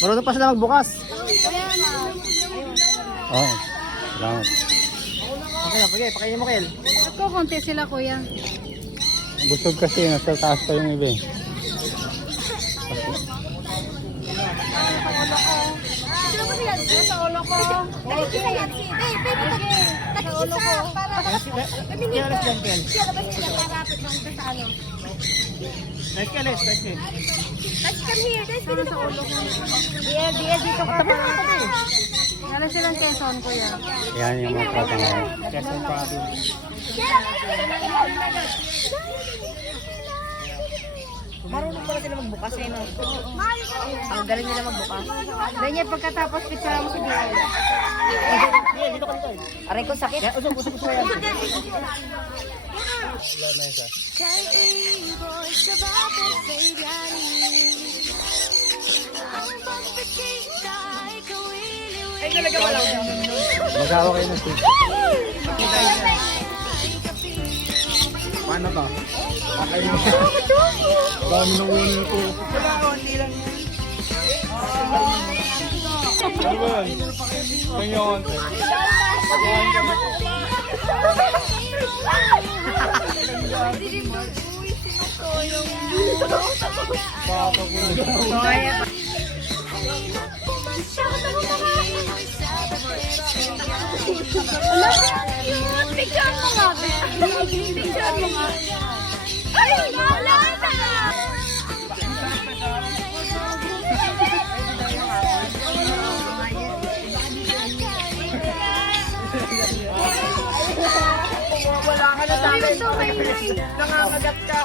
Marunong pa sila magbukas. Oo. Oh, salamat. Okay, okay. Pakainin mo, Kel. Nagkukunti sila, kuya. Busog kasi. Nasa taas pa yung iba eh. Sa ulo ko. Dito ka pa. Yan silang Quezon, kuya. Yan yung mga kapangay. Quezon Province. Marunong pala sila magbukas eh, no? Ang galing nila magbukas. Ganyan pagkatapos picture mo si Biel. Dito ka dito. Aray ko sakit. Usap mo yan. Ay, talaga wala. Mag-awa kayo ng pizza. Paano to? Okay mo. Dami na ulo nito. Wala, hindi lang yan. Ano ba yun? Ganyan. Picture mo nga, picture mo nga. Ay, wala na! Wala ka na sa akin. Nangangagat ka.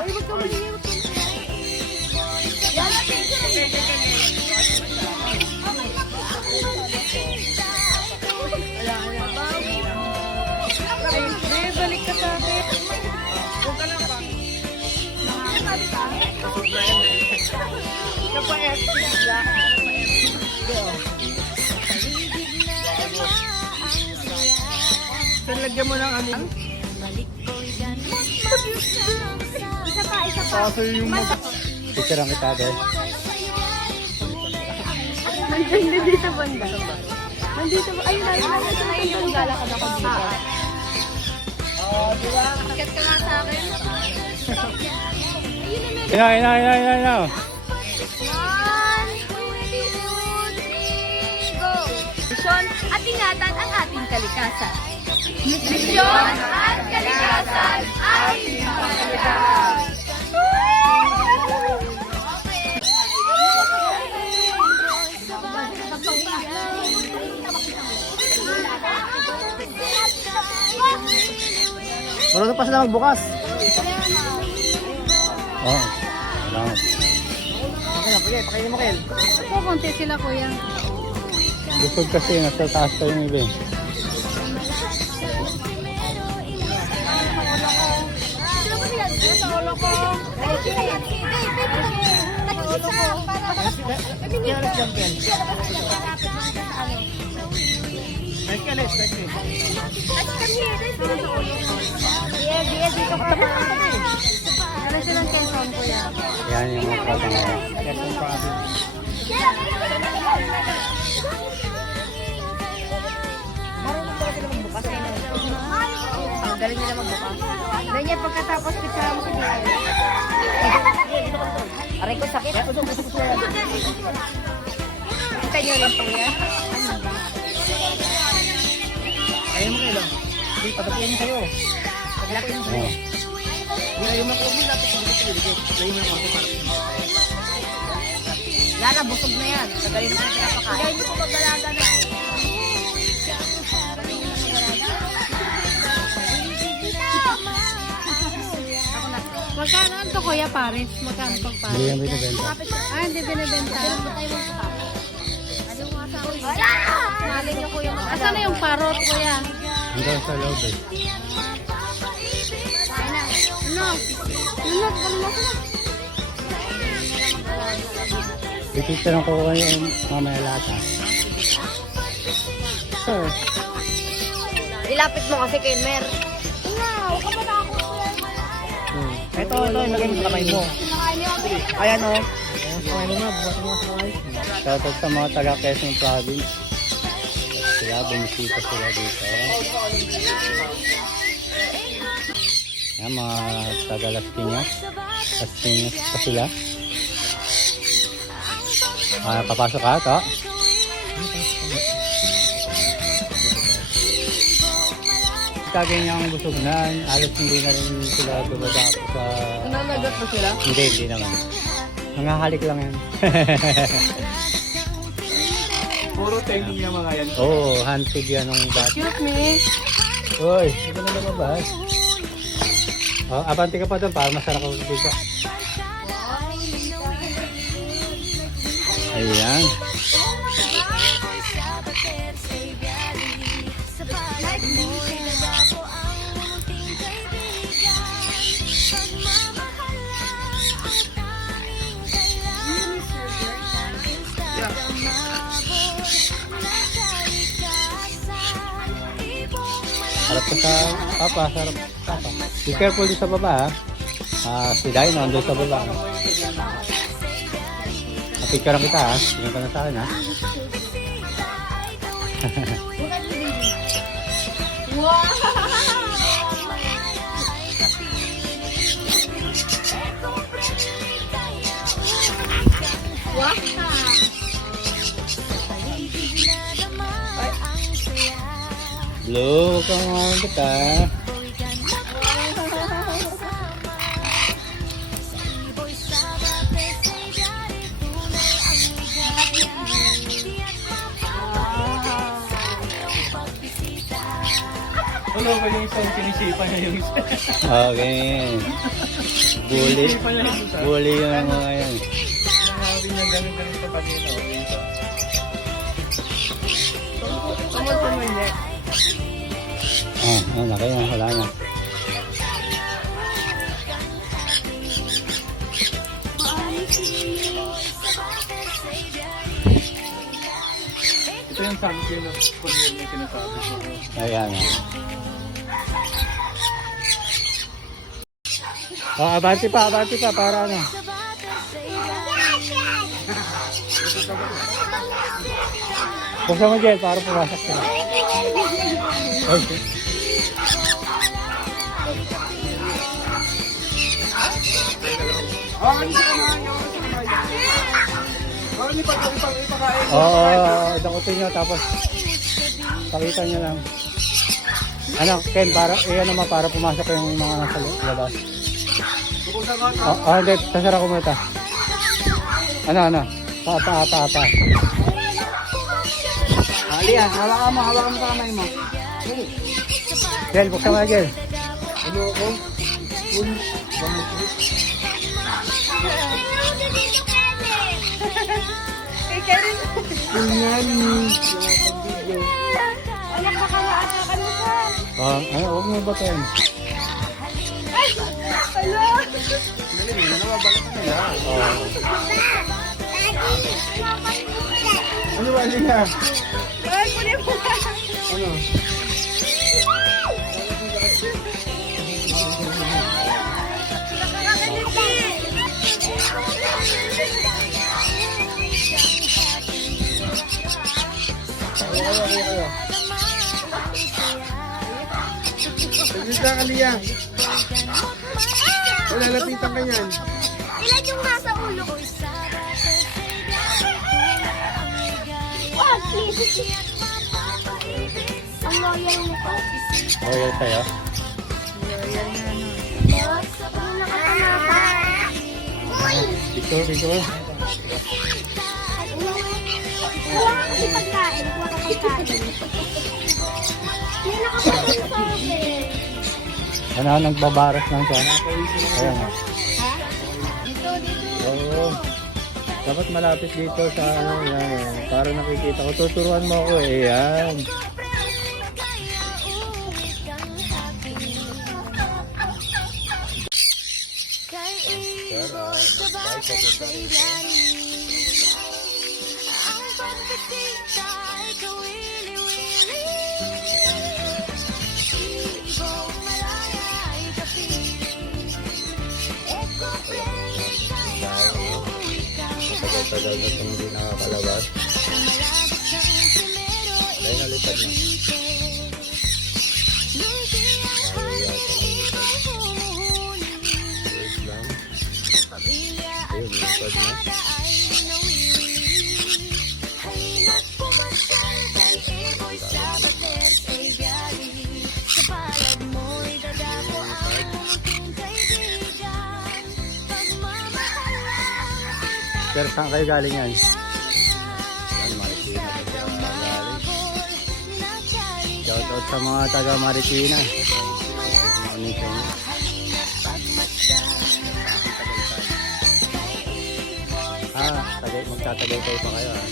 Ay, balik ka sa akin. Huwag ka lang ba? Napa-FPL. Lagyan mo ng ano? Isa pa. Kaso yung mga... Picture ang kita dahil. Nandito dito banda. Nandito ba? Ayun. Ayun, lalakad ako dito. Diba? Akit ka nga sa akin. Ina. 1, 2, 3, go! Misyon at ingatan ang ating kalikasan. Misyon at kalikasan ay pangalagaan. Marunong pa sila magbukas. Oo. Oh, salamat. Okay, pakainin mo, Kel. Nagkukunti sila, kuya. Busog kasi. Nasa taas pa yung iba eh. Sa ulo ko. Dito ka pa. Ano silang Quezon, kuya? Yan yung mga kapangay. Quezon Province. Marunong pala sila magbukas eh, no? Ang galing nila magbukas. Ganyan pagkatapos picture mo si Biel. Aray ko sakit. Kita nyo rin po yan. Ayaw mo, Kel. Hindi, patapuin mo sa'yo. Paglapuin mo sa'yo. Hindi, ayaw mo ko. Hindi, lapit mo sa'yo. Ayaw mo ako para. Lala, busog na yan. Tagalin na po yung pinapakain. Kaya hindi ko magdalaga na. Magkano ito, kuya, pares? Magkano pang pares? Hindi yan binibenta. Hindi binibenta. Wala! Mali niyo, kuya. Asan na yung parot, kuya? Hanggang sa loob eh. Ano? Lunod, ano na sila? Pipicture ko yung mamaya lata. Sure. Ilapit mo kasi kay Mer. Wow, kapag ako. Ito, ilagay mo sa kamay mo. Ayan o. Okay mo nga, bukas mo sa kayo. Shoutout sa mga taga Quezon Province. Sila, bumisita sila dito. Yan, mga taga Las Piñas. Las Piñas pa sila. Papasok ka ito. Kaganyang busog na, alas hindi na rin sila dumadapo sa... Nananagat ba sila? Hindi naman. Nangahalik lang yan. Puro training yung mga yan. Oo, hunted yan ng dati. Excuse me. Uy, hindi na lumabas. Oh, abante ka pa doon para masarap ako dito. Ayan. Harap ka sa papa, sarap papa. Be careful din sa baba ha. Si Dino nandun sa baba. Napicturean kita ha. Tingnan ka na sa akin ha. Wow! Wow! Blue, huwag kang mamanggit ha. Ano ba yung isang sinisipan niya yung isa? Okay. Bully. Sinisipan niya yung isa. Bully yung mga yan. Nakawin niya ganun-ganun sa pagkita. Okay ito. Tumag-tumay niya. Laki na. Wala na. Ito yung sample na kunyar na sinasabi ko. Ayan. Abante pa para ano. Buksan mo dyan para pumasok sila. Okay. Dakutin nyo tapos pakita nyo lang. Ano, Ken, para pumasok yung mga nasa labas. Hindi, tasara ko muna ito. Ano? Pa. Aliya, hawakan mo sa kamay mo. Gel, buksan mo na, Gel. Ano ako? Kay Karen. Anak, baka maatakan mo sa. Huwag mo batayin. Ay! Ala! Dali, nawabalat na nila. Ano ba niya? Ay, kunin mo ka. Ano? Saglit lang, Aliyah. Wala, lapitan ka yan. Ilan yung nasa ulo ko? Oh, please. Ang loyal mo ko. Loyal sa'yo. Ang nakatamata. Uy! Picture. Wala ka kasi pagkain. Wala ka pagkain. May nakapagin sa akin. Nagbabaras lang siya. Ayan. Ha? Dito. Oo. Dapat malapit dito sa yan. Para nakikita ko. Tuturuan mo ako eh. Yan. tagal na itong hindi nakakalabas. Kaya nalipad na. Ayaw yata nalipad. Wait lang. Ayun, nalipad na. Sir, saan kayo galing yan? Yan, Marikina pa siya galing. Shout out sa mga taga Marikina. Ano sa inyo? Magtatagay tayo pa kayo ah.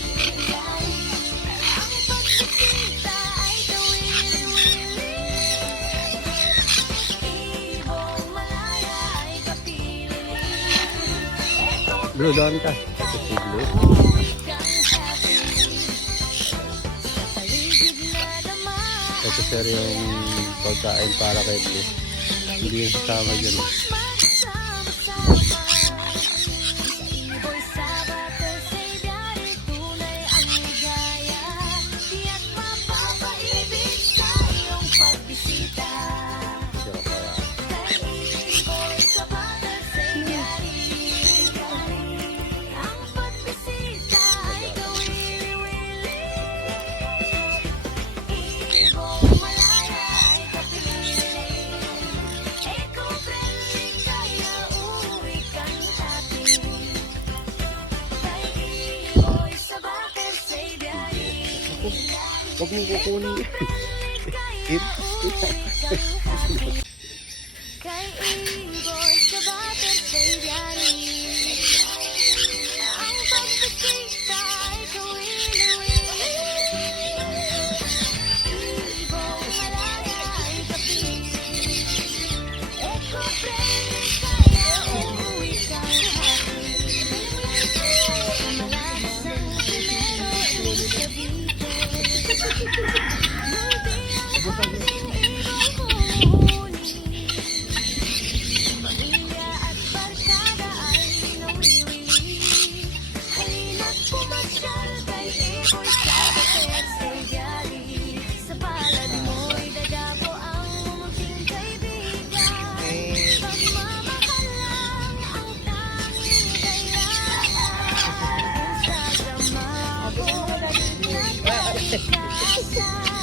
Blue doon ka. Ito si Blue. Ito sir yung pagkain para kay Blue. Hindi yung sasama dyan. Huwag mong kukunin.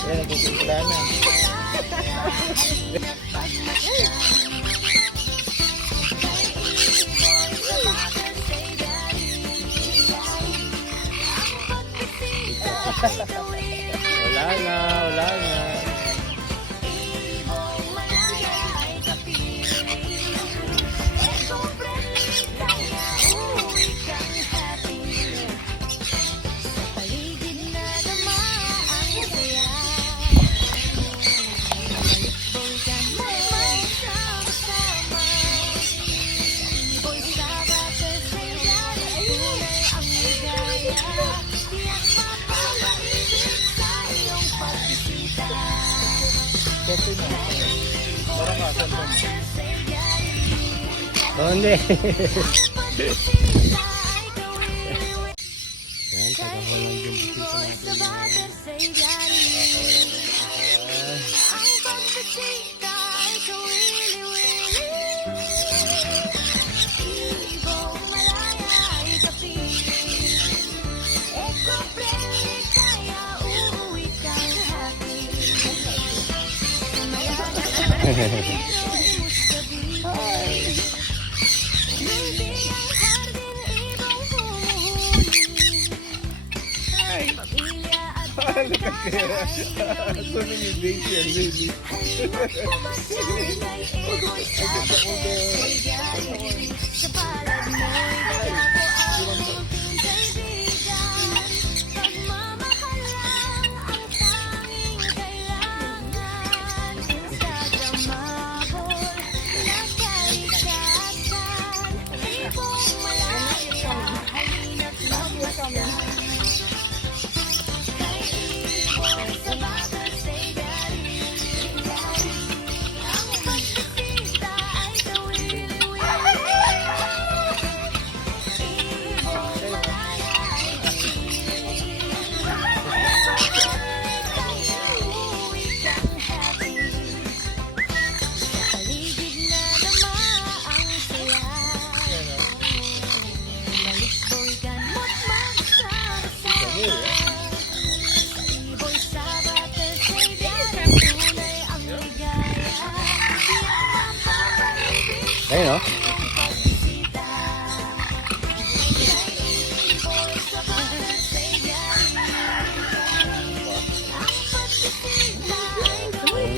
Yan, nagpupula na. Wala na, wala na. Donde? Yan, tagang walang din dito natin. Swimming in daisy and baby. Ayun, oh.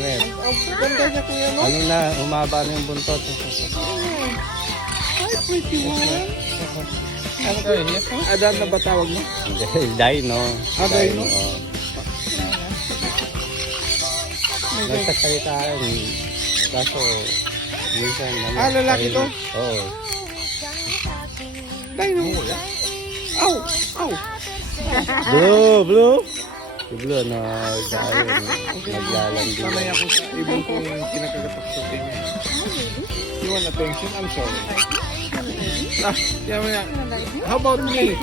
Ayun, Ganda niya kuya, no? ano na, umaba na yung buntot. Ay, pretty one. Ano ko yun? Adam na ba tawag mo? Hindi, dino. Dino? Oh. Nagsasalita rin. Kaso, minsan... lalaki to? Oo. Dino. Aw! Aw! Blue! Si Blue, naglalandi. Sanay ako sa ibon ko yung kinakagapak sa tingin. You want attention? I'm sorry. How about me?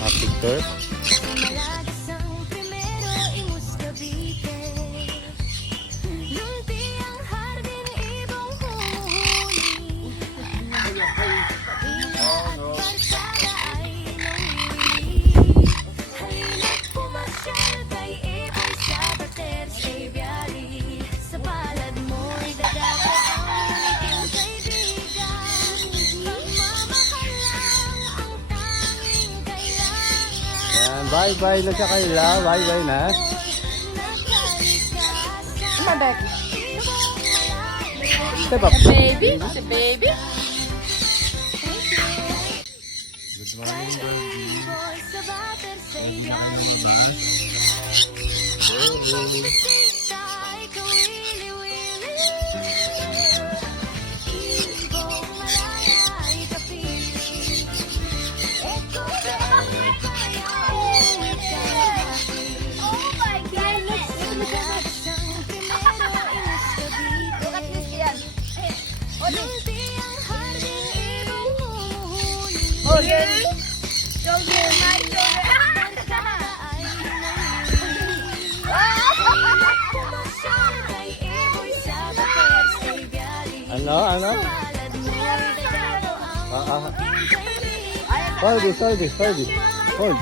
Picture. Bye-bye na sa kanila. Bye-bye na. Mabek. Step up. Baby? Si baby? Good morning, Ano? Hold it. Hold.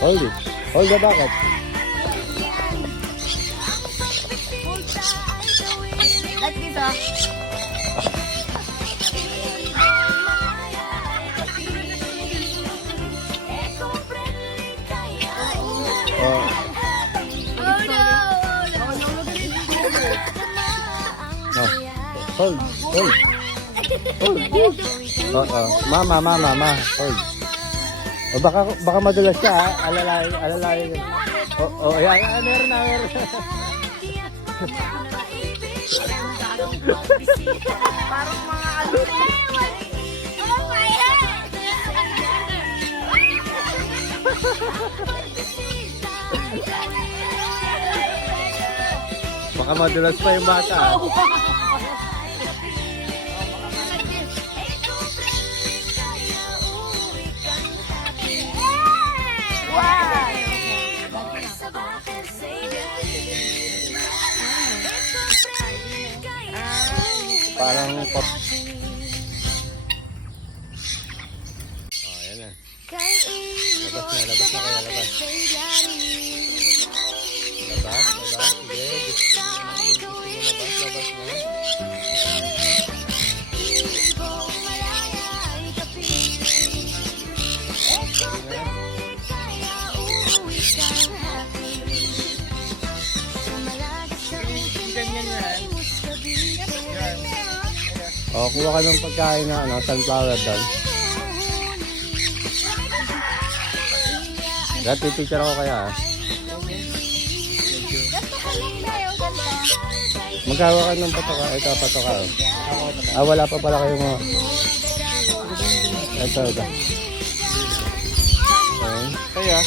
Hold it. Hold the bucket. Like this, Hold. Mama. Hold. O baka madulas siya, ha? Alalay. Ayan, meron na. Parang mga ano. Oh my God! Baka madulas pa yung bata. Parang pop. Ayan na. Labas na kaya, labas. Sige, labas na. O, kuha ka ng pagkain na sunflower doon. Dati picture ako kaya. Magkawa ka ng patoka. Ito, patoka. Wala pa pala kayo mo. Ito. Kaya?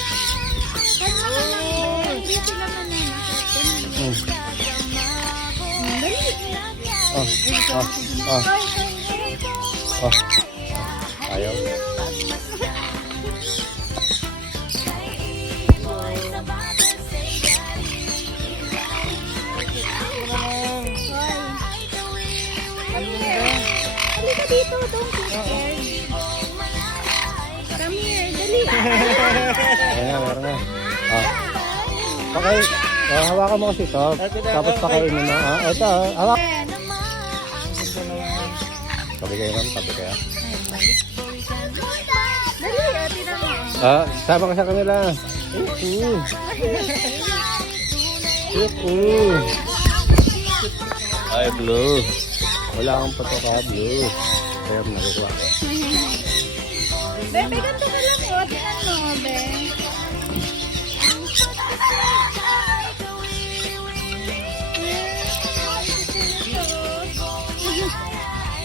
Ayaw. dito, don't be scared. Come here, dali. Ayan, meron na. Okay. Hawakan mo kasi ito. Tapos pakainin mo. Ito, hawak. Tabi kayo ma'am, tabi kayo. Dali, tina mo. Sama ka sa kanila. Ay, Blue. Wala akong patoka, Blue. Kaya nakukuha ko. Bebe, ganito ka lang po. Tinan mo, be.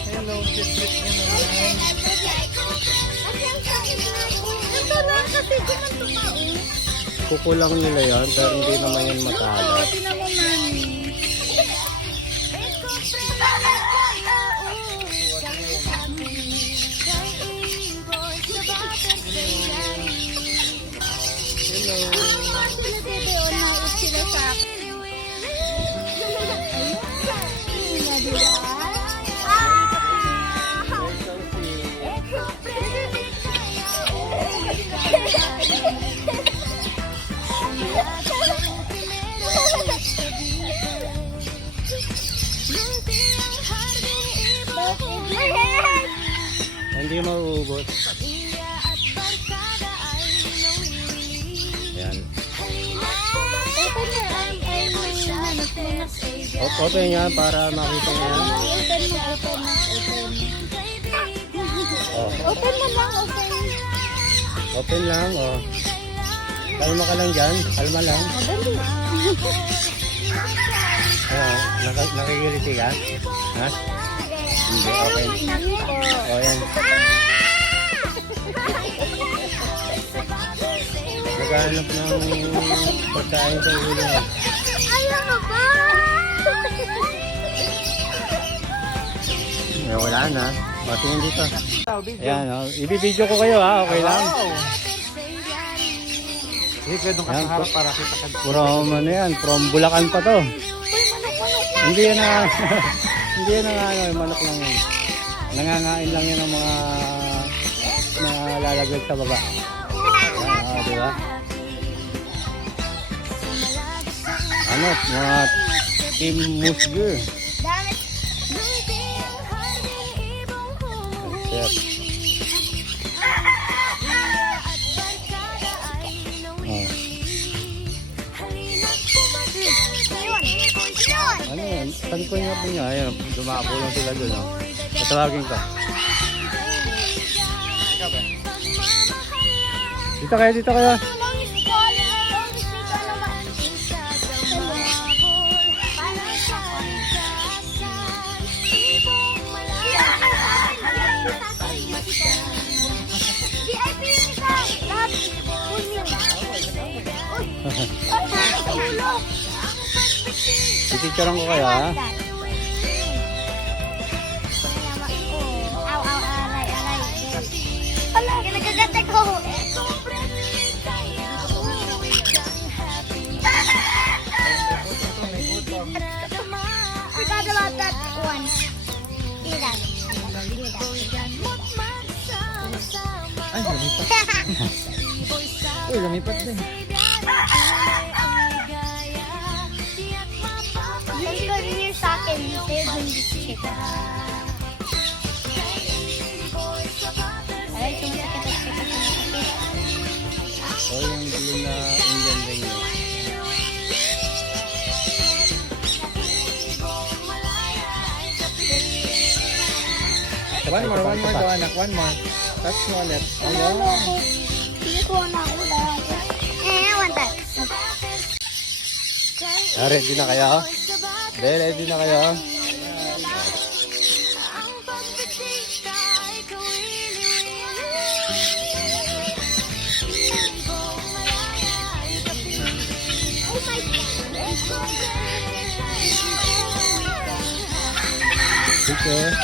Hello, sit-sit mo naman. Kukulang nila yan, pero hindi naman yan matala. Tinan mo, mami. Hindi mauubos. Ayan. Open yan para makita niya. Open mo lang, open. Open lang, oh. Kalma ka lang dyan. Kalma lang. Madali. Nakikiriti ka? Ha? Hindi, okay. O, yan. Naghanap ng pagkain sa ulo. Ayaw mo ba? Wala na. Patingin dito. Ayan, oh. Ibibidyo ko kayo, ha? Okay lang? Sige, doon ka Yan, sa harap para kita ka. From, ano yan? From Bulacan pa to. Hindi yan na, hindi yan na, manok lang yan. Nangangain lang yan ng mga nalalaglag sa baba. Ayan, di ba? Ano, mga Team Musgur. Chef. Ano yan? Saan ko niya po niya? Ayan, dumabo lang sila doon. Oh. Tatawagin ka. Dito kayo, dito kayo. Pipicturean ko kayo, ha? Nagagate ko. Ikagawa that one. Ilan? Ay, lumipat. Uy, lumipat din. Yung career sa akin, they're doing this shit. Ay, sumasakit at O yung blue na Indian ring niya. One more daw anak. One more. Touch mo ulit. Ayan. Hindi ko na ako dahil. One time. Ready na kayo? Ready na kayo? Picture.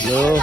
Blue.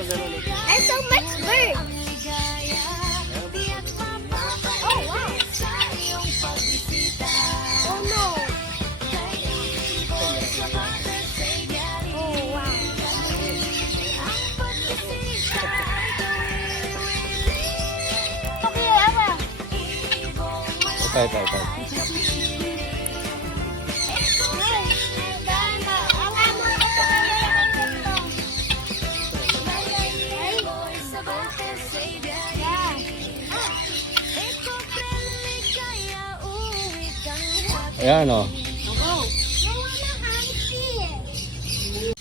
And so much bird. Oh, wow. Oh, no. Oh, wow. Okay, apa? Ito. Ayan o.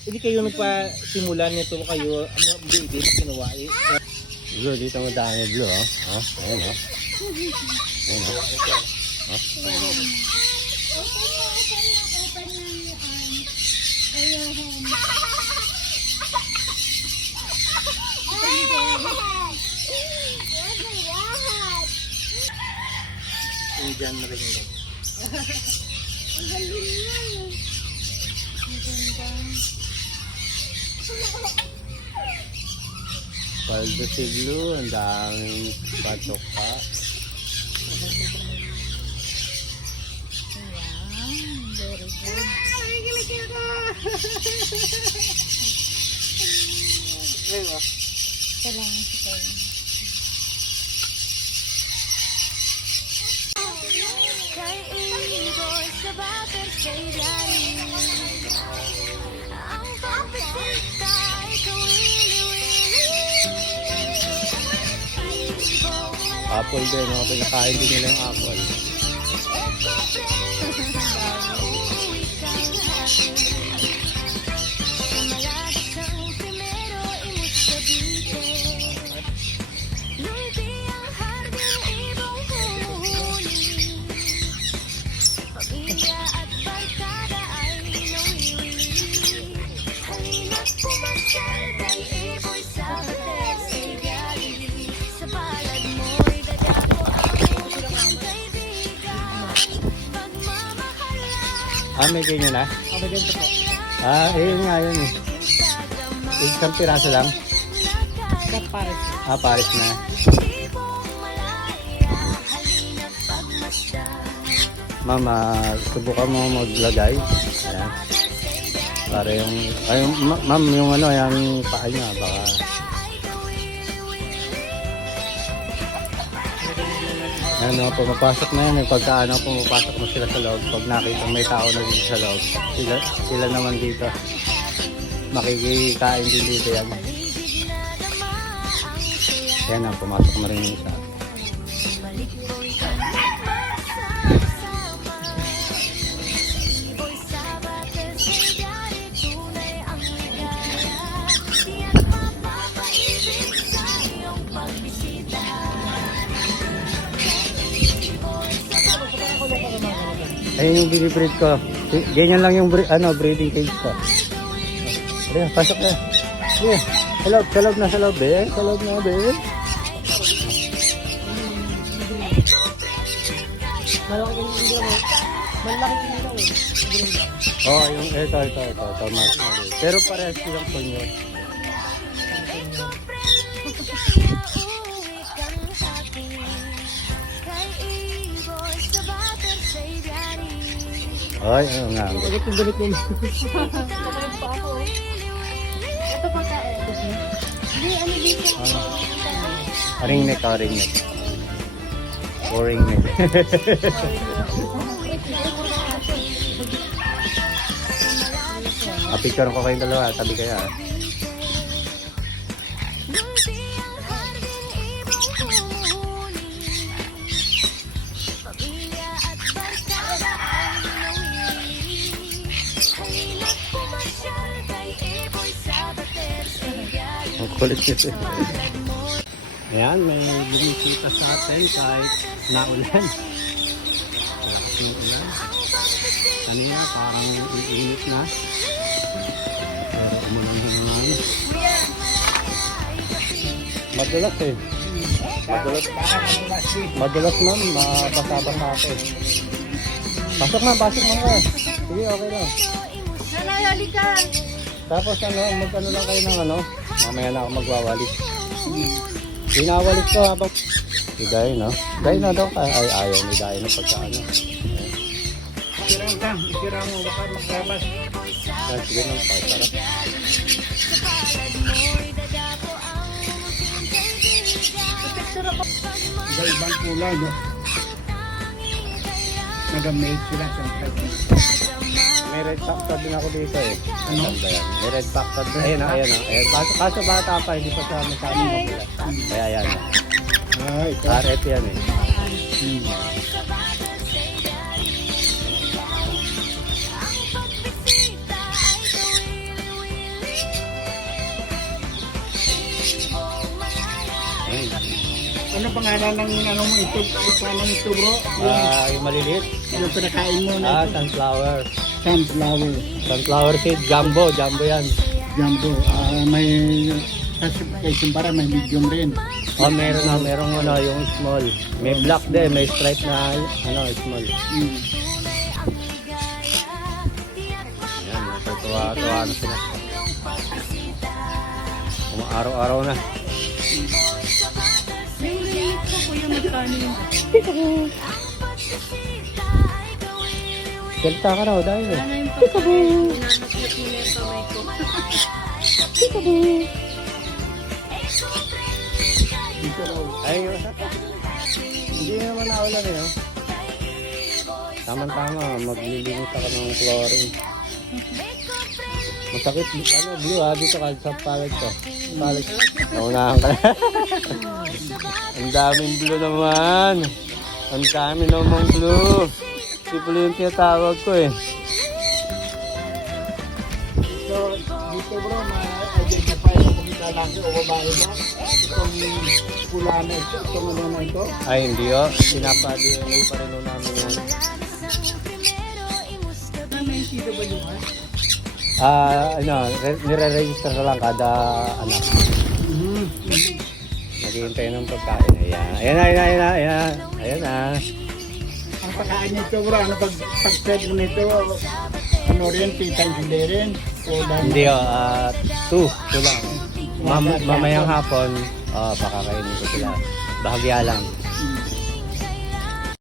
Hindi kayo nagpasimula nito kayo, ano, hindi ginawa eh. Blue, dito mo dami blue oh. Oh, ayan oh. Ayan oh. Indian na rin yun. Paldo si blue, ang daming batok pa. Apple din, mga pinakain din nila yung apple. Ah, may ganyan na? Okay, ganito po. Ah, yun nga yun eh. Isang piraso lang? Cut pares. Ah, pares na. Mama, subukan mo maglagay. Ayan. Para yung, ay, ma'am, yung ano, yung paa niya, baka. Ano, pumapasok na yan. Pagka pumapasok mo sila sa loob. Pag nakita may tao na dito sa loob, sila naman dito. Makikikain din dito yan. Yan na, pumasok na rin yung isa. Ayun yung binibreed ko. Ganyan lang yung breeding cage ko. Ayan, pasok na. Ayan, sa loob na, eh. Sa loob na, eh. Malaking ilaw eh. Malaking ilaw eh. Oh, yung ito. Tomas. Pero parehas silang punyo. Ay, ano nga. Bakit yung ganit yun? Ito pa sa Hindi, ano dito? Ring neck. O ring neck. Picture ko kayong dalawa, tabi kaya. Ang kulit nito. Ayan, may bumisita sa atin kahit naulan. Malakas yung ulan. Kanina parang iinit na. Pero umulan na naman. Madulas eh. Madulas man, mabasa-basa ako eh. Pasok na ka. Sige, okay lang. Nanay, halika. Tapos magkano lang kayo ng mamaya na ako magwawalis. Pinawalis ko habang si Day, no? Day na daw ka. Ay, ayaw ni Day na pagkaano. Isira mo, baka maglabas. Yan, sige nang para. Ibang kulay, no? Nagamit sila sa May red factor din ako dito eh. Ano? May red factor din. Ayun na. Ayun. Kaso bata pa, hindi pa siya masyadong mapula. Kaya yan. Ay, ito. RF yan eh. Ano pangalan ng mo ito? Pangalan ito bro? Yung maliliit. Yung pinakain mo na ito? Sunflower. Sunflower. Sunflower seed, jumbo yan. Jumbo. May classification para may medium rin. Merong yung small. May black din, may stripe na small. Ayan, natutuwa-tuwa na sila. Araw-araw na. May lilit ko kuya magkano yun. Salita ka raw dahil eh. Ano yung pagkain? Nanaklit mo na yung kamay ko. Dito raw. Ay, hindi naman naulan eh. Oh. Tama-tama, maglilinis ako ng chlorine. Masakit, blue ha, dito ka sa palad ko. Naunahan ka na. Ang daming blue naman. Ang dami namang blue. Si blue yung tinatawag ko eh. So, dito bro, ma-identify kung lalaki o babae ba? Itong pula na ito, itong na ito. Ay, hindi oh. Pinapa-DNA pa rin namin yan. May CW Nire-register na lang kada anak. Naghihintay ng pagkain. Ayan na. Ang pagkain nito bro, pag-set mo nito, rin, 3 times hindi rin. Hindi oh, 2 lang. Mamayang hapon, baka kainin ko sila. Bahagya lang.